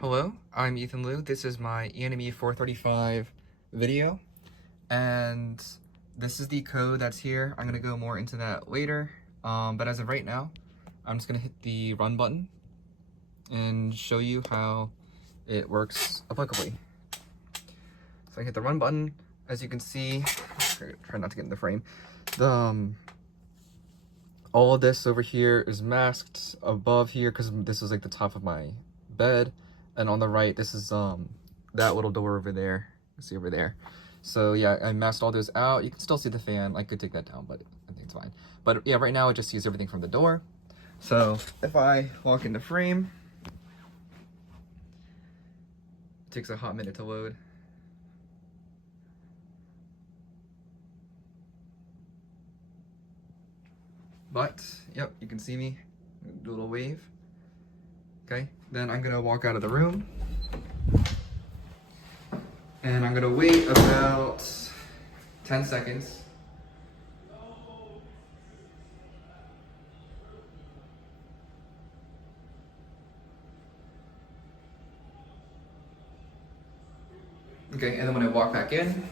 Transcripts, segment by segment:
Hello, I'm Ethan Liu. This is my ENME 435 video, and this is the code that's here. I'm gonna go more into that later, but as of right now, I'm just gonna hit the run button and show you how it works applicably. So I hit the run button. As you can see, try not to get in the frame. All of this over here is masked above here because this is like the top of my bed. And on the right, this is that little door over there. You see over there. So yeah, I masked all those out. You can still see the fan. I could take that down, but I think it's fine. But yeah, right now it just sees everything from the door. So if I walk into frame, it takes a hot minute to load. But yep, you can see me. Do a little wave. Okay, then I'm gonna walk out of the room. And I'm gonna wait about 10 seconds. Okay, and then when I walk back in,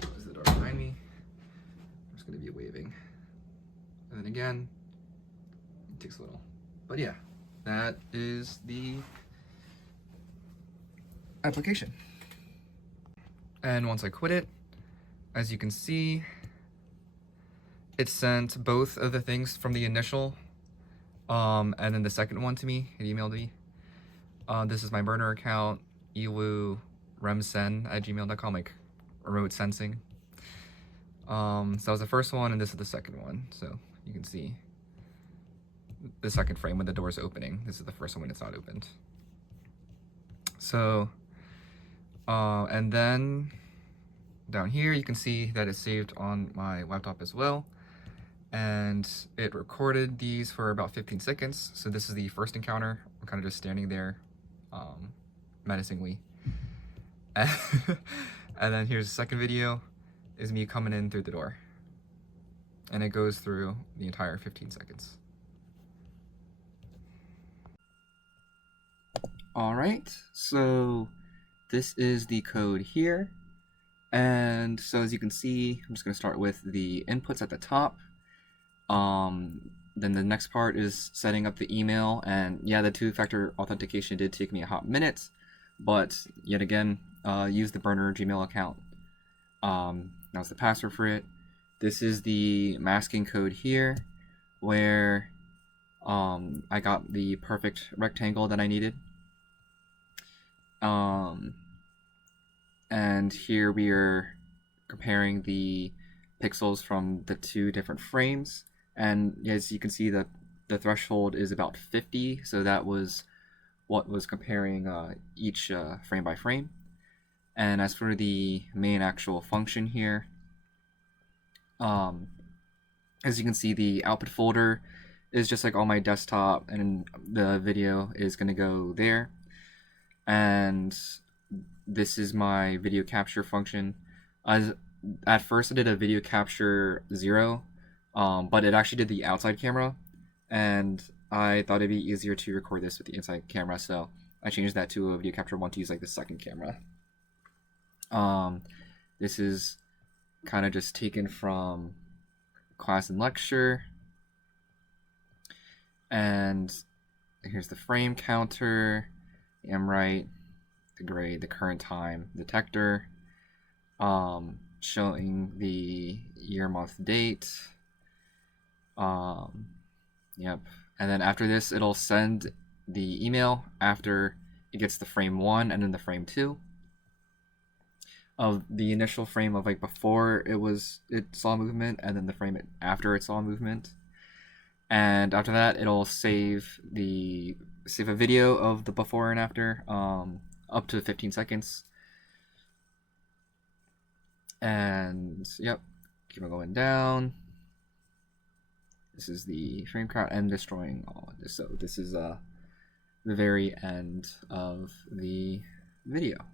close the door behind me. I'm just gonna be waving. And then again, it takes a little. But yeah, that is the application. And once I quit it, as you can see, it sent both of the things from the initial and then the second one to me. It emailed me. This is my burner account, iwuremsen@gmail.com, like remote sensing. So that was the first one, and this is the second one. So you can see the second frame when the door is opening. This is the first one when it's not opened. So, and then down here you can see that it's saved on my laptop as well. And it recorded these for about 15 seconds. So this is the first encounter. I'm kind of just standing there menacingly. And then here's the second video, is me coming in through the door. And it goes through the entire 15 seconds. All right, so this is the code here. And so as you can see, I'm just gonna start with the inputs at the top. Then the next part is setting up the email, and yeah, the two-factor authentication did take me a hot minute, but yet again, use the burner Gmail account. That was the password for it. This is the masking code here, where I got the perfect rectangle that I needed. And here we are comparing the pixels from the two different frames. And as you can see, the threshold is about 50, so that was what was comparing each frame by frame. And as for the main actual function here, as you can see, the output folder is just like on my desktop, and the video is going to go there. And this is my video capture function. At first I did a video capture 0, but it actually did the outside camera, and I thought it'd be easier to record this with the inside camera, so I changed that to a video capture 1 to use like the second camera. This is kind of just taken from class and lecture, and here's the frame counter, the MRite, the grade, the current time detector, showing the year, month, date. Yep. And then after this, it'll send the email after it gets the frame 1 and then the frame 2 of the initial frame of like before it saw movement, and then the frame after it saw movement. And after that, it'll save a video of the before and after, up to 15 seconds. And yep, keep on going down. This is the frame count and destroying all of this. So this is the very end of the video.